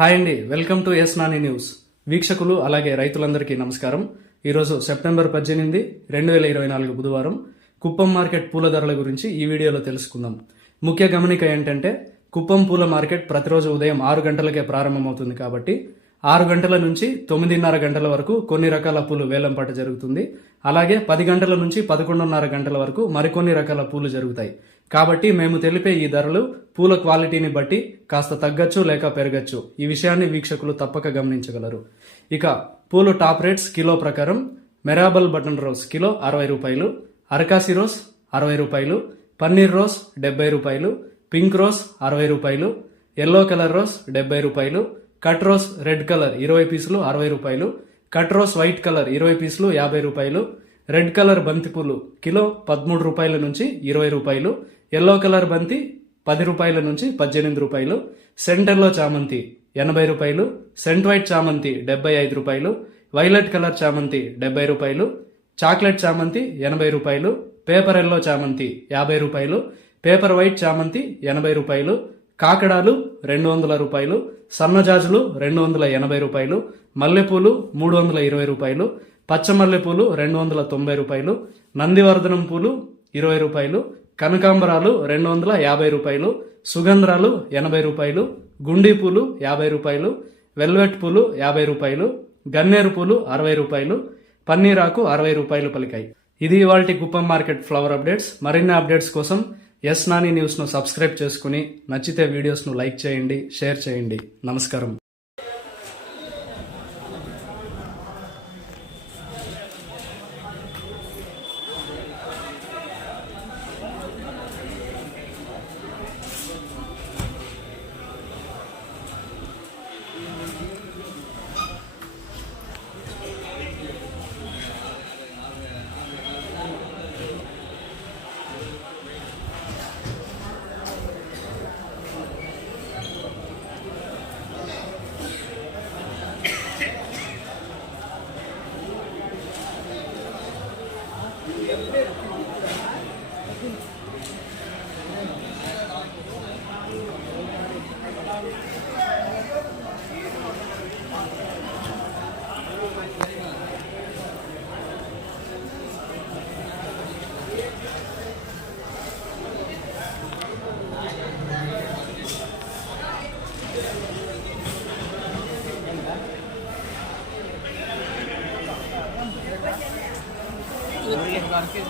Hi అండి, welcome to S Nani news. వీక్షకులు అలాగే రైతులందరికీ నమస్కారం. ఈరోజు సెప్టెంబర్ 18, 2024 బుధవారం. కుప్పం మార్కెట్ పూల ధరల గురించి ఈ వీడియోలో తెలుసుకుందాం. ముఖ్య గమనిక ఏంటంటే, కుప్పం పూల మార్కెట్ ప్రతిరోజు ఉదయం 6 గంటలకే ప్రారంభమవుతుంది కాబట్టి 6 గంటల నుంచి 9:30 గంటల వరకు కొన్ని రకాల పూలు వేలంపాట జరుగుతుంది. అలాగే 10 గంటల నుంచి 11:30 గంటల వరకు మరికొన్ని రకాల పూలు జరుగుతాయి. కాబట్టి మేము తెలిపే ఈ ధరలు పూల క్వాలిటీని బట్టి కాస్త తగ్గచ్చు లేక పెరగచ్చు. ఈ విషయాన్ని వీక్షకులు తప్పక గమనించగలరు. ఇక పూలు టాప్ రేట్స్ కిలో ప్రకారం: మెరాబల్ బటన్ రోజ్ కిలో 60 రూపాయలు, అరకాసి రోజ్ 60 రూపాయలు, పన్నీర్ రోజ్ 70 రూపాయలు, పింక్ రోజ్ 60 రూపాయలు, ఎల్లో కలర్ రోజ్ 70 రూపాయలు, కట్ రోజ్ రెడ్ కలర్ 20 పీసులు 60 రూపాయలు, కట్ రోజ్ వైట్ కలర్ 20 పీసులు 50 రూపాయలు, రెడ్ కలర్ బంతిపూలు కిలో 13 రూపాయల నుంచి 20 రూపాయలు, ఎల్లో కలర్ బంతి 10 రూపాయల నుంచి 18 రూపాయలు, సెంటర్లో చామంతి 80 రూపాయలు, సెంట్ వైట్ చామంతి 75 రూపాయలు, వైలెట్ కలర్ చామంతి 70 రూపాయలు, చాక్లెట్ చామంతి 80 రూపాయలు, పేపర్ ఎల్లో చామంతి 50 రూపాయలు, పేపర్ వైట్ చామంతి 80 రూపాయలు, కాకడాలు 200 రూపాయలు, సన్నజాజులు 280 రూపాయలు, మల్లెపూలు 320 రూపాయలు, పచ్చమల్లెపూలు 290 రూపాయలు, నందివర్ధనం పూలు 20 రూపాయలు, కనకాంబరాలు 250 రూపాయలు, సుగంధ్రాలు 80 రూపాయలు, గుండీ పూలు 50 రూపాయలు, వెల్వెట్ పూలు 50 రూపాయలు, గన్నేరు పూలు 60 రూపాయలు, పన్నీరాకు 60 రూపాయలు పలికాయి. ఇది ఇవాల్టి కుప్పం మార్కెట్ ఫ్లవర్ అప్డేట్స్. మరిన్ని అప్డేట్స్ కోసం ఎస్ నాని న్యూస్ను సబ్స్క్రైబ్ చేసుకుని నచ్చితే వీడియోస్ను లైక్ చేయండి, షేర్ చేయండి. నమస్కారం. Porque